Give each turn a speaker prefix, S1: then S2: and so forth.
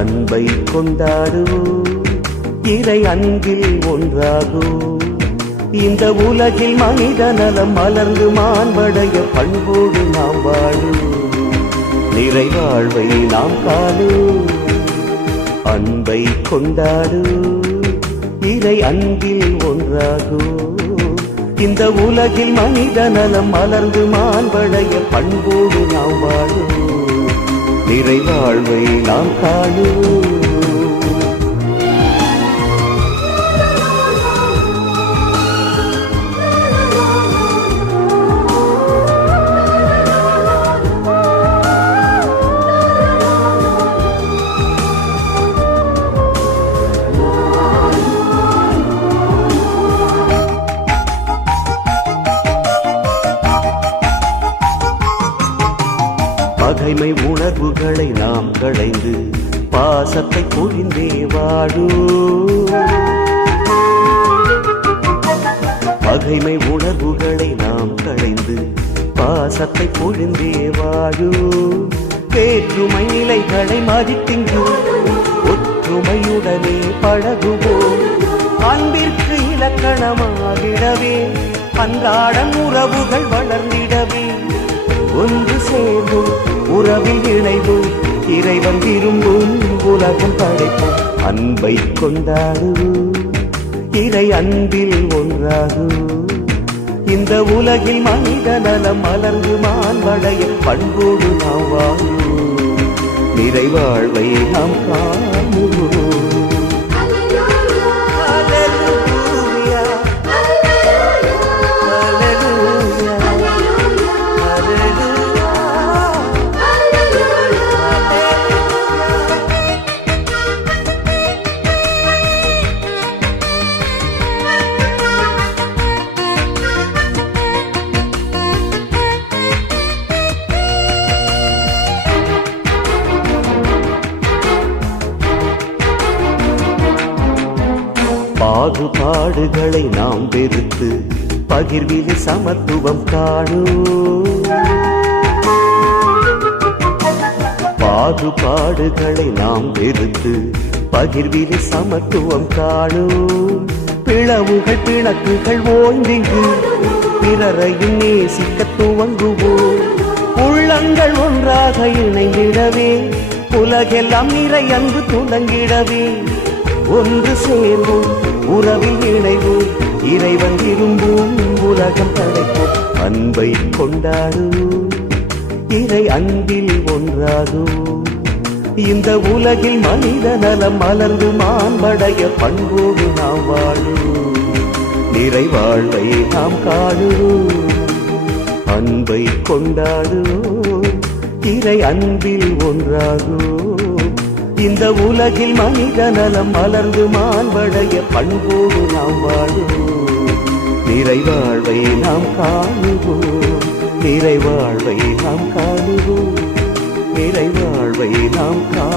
S1: அன்பை கொண்டாடுவோம் இறை அன்பில் ஒன்றாகுவோம் இந்த உலகில் மனித நலம் மலர்ந்து மாண்படைய பண்போடு நாம் வாழும் நிறைவாழ்வை நாம் காணும் அன்பை கொண்டாடு. இறை அன்பில் ஒன்றாகோ இந்த உலகில் மனித நலம் மலர்ந்து மாண்படைய பண்போடு நாம் வாழும் நிறைவாழ்வை நாம் காணுவோம் பகைமை உணர்வுகளை நாம் களைந்து பாசத்தை பொழிந்தே வாழூ. பகைமை உணர்வுகளை நாம் களைந்து பாசத்தை பொழிந்தே வாழூ. வேற்றுமை நிலைகளை மதித்திங்கு ஒற்றுமையுடனே பழகுவோம் அன்பிற்கு இலக்கணமாகிடவே அன்றாடம் உறவுகள் வளர்ந்திடவே ஒன்று சேர்ந்து உறவில் இணைவோம். இறைவன் விரும்பும் உலகம் படைப்போம். அன்பை கொண்டாடுவோம். இறை அன்பில் ஒன்றாகுவோம். இந்த உலகில் மனித நலம் மலர்ந்து மாண்படைய பண்போடு நாம் வாழுவோம். நிறைவாழ்வை நாம் காணுவோம். பாகுபாடுகளை நாம் வெறுத்து பகிர்வில் சமத்துவம் காணும் பாகுபாடுகளை நாம் வெறுத்து பகிர்வில் சமத்துவம் காணும் பிளவுகள் பிணக்குகள் ஓய்ந்திங்கு பிறரையும் நேசிக்க துவங்குவோம். உள்ளங்கள் ஒன்றாக இணைந்திடவே உலகெல்லாம் நிறை அன்பு துலங்கிடவே ஒன்று சேர்வோம் உறவில் இணைவோம் இறைவன் விரும்பும் உலகம் படைப்போம். அன்பை கொண்டாடுவோம் இறை அன்பில் ஒன்றாகும் இந்த உலகில் மனித நலம் மலர்ந்து மாம்படைய பண்போடு நாம் வாழும் நிறைவாழ்வை நாம் காணுவோம். அன்பை கொண்டாடுவோம் இறை அன்பில் ஒன்றாகும் இந்த உலகில் மனித நலம் மலர்ந்து மாண்படைய பண்போடு நாம் வாழுவோம். நிறைவாழ்வை நாம் காணுவோம். நிறைவாழ்வை நாம் காணுவோம். நிறைவாழ்வை நாம் கா